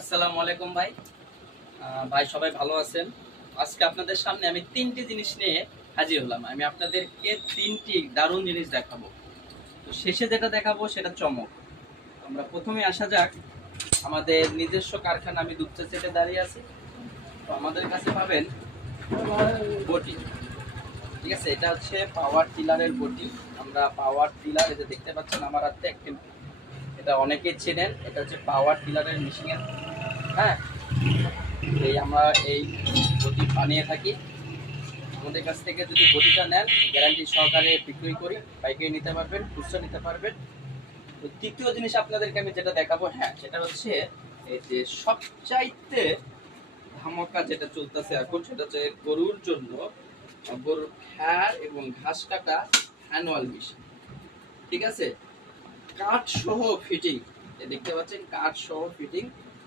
আসসালামু আলাইকুম ভাই। ভাই সবাই ভালো আছেন? আজকে আপনাদের সামনে আমি তিনটি জিনিস নিয়ে হাজির হলাম। আমি আপনাদেরকে তিনটি দারুণ জিনিস দেখাবো। তো শেষে যেটা দেখাবো সেটা চমক। আমরা প্রথমে আসা যাক আমাদের নিজস্ব কারখানা। আমি দুপচা সেটে দাঁড়িয়ে আছি। তো আমাদের কাছে পাবেন বটি। ঠিক আছে, এটা হচ্ছে পাওয়ার টিলারের বটি। আমরা পাওয়ার টিলার, এই যে দেখতে পাচ্ছেন আমার হাতে একটি, এটা অনেকেই চেনেন। এটা হচ্ছে পাওয়ার টিলারের মেশিনের, হ্যাঁ, আমরা এই বটি বানিয়ে থাকি। আমাদের কাছ থেকে যদি বটিটা নেন, গ্যারান্টি সহকারে বিক্রি করি। পাইকারি নিতে পারবেন, খুচরা নিতে পারবেন। তো তৃতীয় জিনিস আপনাদেরকে আমি যেটা দেখাবো, হ্যাঁ, সেটা হচ্ছে এই যে সবচাইতে ধামাকা যেটা চলতেছে এখন, সেটা হচ্ছে গরুর জন্য গরুর খ্যার এবং ঘাস কাটা হ্যান্ডওয়াল মেশিন। ঠিক আছে, কাঠ সহ ফিটিং, দেখতে পাচ্ছেন কাঠ সহ ফিটিং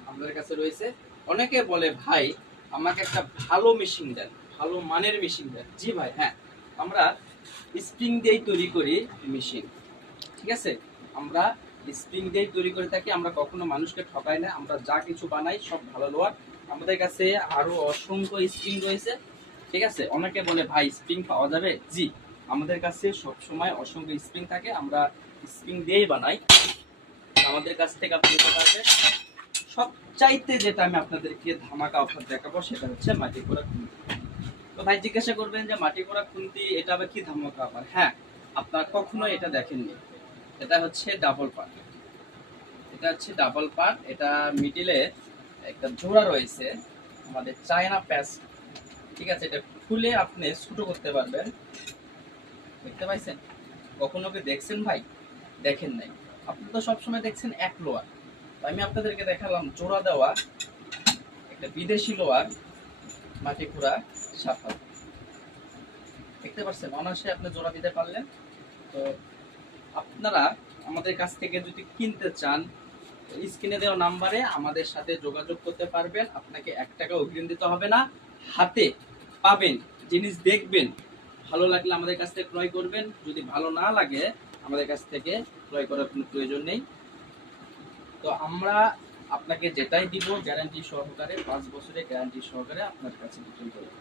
আমাদের কাছে রয়েছে। অনেকে বলে ভাই আমাকে একটা ভালো মেশিন দেন, ভালো মানের মেশিন দেন। জি ভাই, হ্যাঁ, আমরা স্প্রিং দিয়েই তৈরি করি মেশিন। ঠিক আছে, আমরা স্প্রিং দিয়েই তৈরি করে থাকি। আমরা কখনো মানুষকে ঠকাই না। আমরা যা কিছু বানাই সব ভালো লোয়ার। আমাদের কাছে আরো অসংখ্য স্প্রিং রয়েছে। ঠিক আছে, অনেকে বলে ভাই স্প্রিং পাওয়া যাবে? জি, আমাদের কাছে সব সময় অসংখ্য স্প্রিং থাকে। আমরা স্প্রিং দিয়েই বানাই। আমাদের কাছ থেকে আপনি নিতে পারবেন। সবচাইতে যেটা আমি আপনাদেরকে ধামাকা অফার দেখাবো সেটা হচ্ছে মাটি পোড়া খুন্তি। তো ভাই জিজ্ঞাসা করবেন যে মাটি পোড়া খুন্তি এটা আবার কি ধামাকা অফার? হ্যাঁ, আপনারা কখনো এটা দেখেননি। এটা হচ্ছে ডাবল পার্ট। এটা হচ্ছে ডাবল পার্ট। এটা মিডিলে একটা জোড়া রয়েছে, আমাদের চায়না প্যাচ। ঠিক আছে, এটা খুলে আপনি ছোটো করতে পারবেন। দেখতে পাইছেন? কখনো কি দেখছেন ভাই? দেখেন নাই। আপনি তো সবসময় দেখছেন এক লোয়ার। আমি আপনাদেরকে দেখালাম জোড়া দেওয়া একটা বিদেশি লোয়ার মাটি কুড়া সাফার। দেখতে পাচ্ছেন অনায়াসে আপনি জোড়া দিতে পারলেন। তো আপনারা আমাদের কাছ থেকে যদি কিনতে চান, স্ক্রিনে দেওয়া নাম্বারে আমাদের সাথে যোগাযোগ করতে পারবেন। আপনাকে 1 টাকা অগ্রিম দিতে হবে না। হাতে পাবেন, জিনিস দেখবেন, ভালো লাগলে আমাদের কাছ থেকে ক্রয় করবেন। যদি ভালো না লাগে আমাদের কাছ থেকে ক্রয় করার কোনো প্রয়োজন নেই। তো আমরা আপনাকে যেটাই দিব গ্যারান্টি সহকারে, 5 বছরের গ্যারান্টি সহকারে আপনার কাছে বিক্রি করব।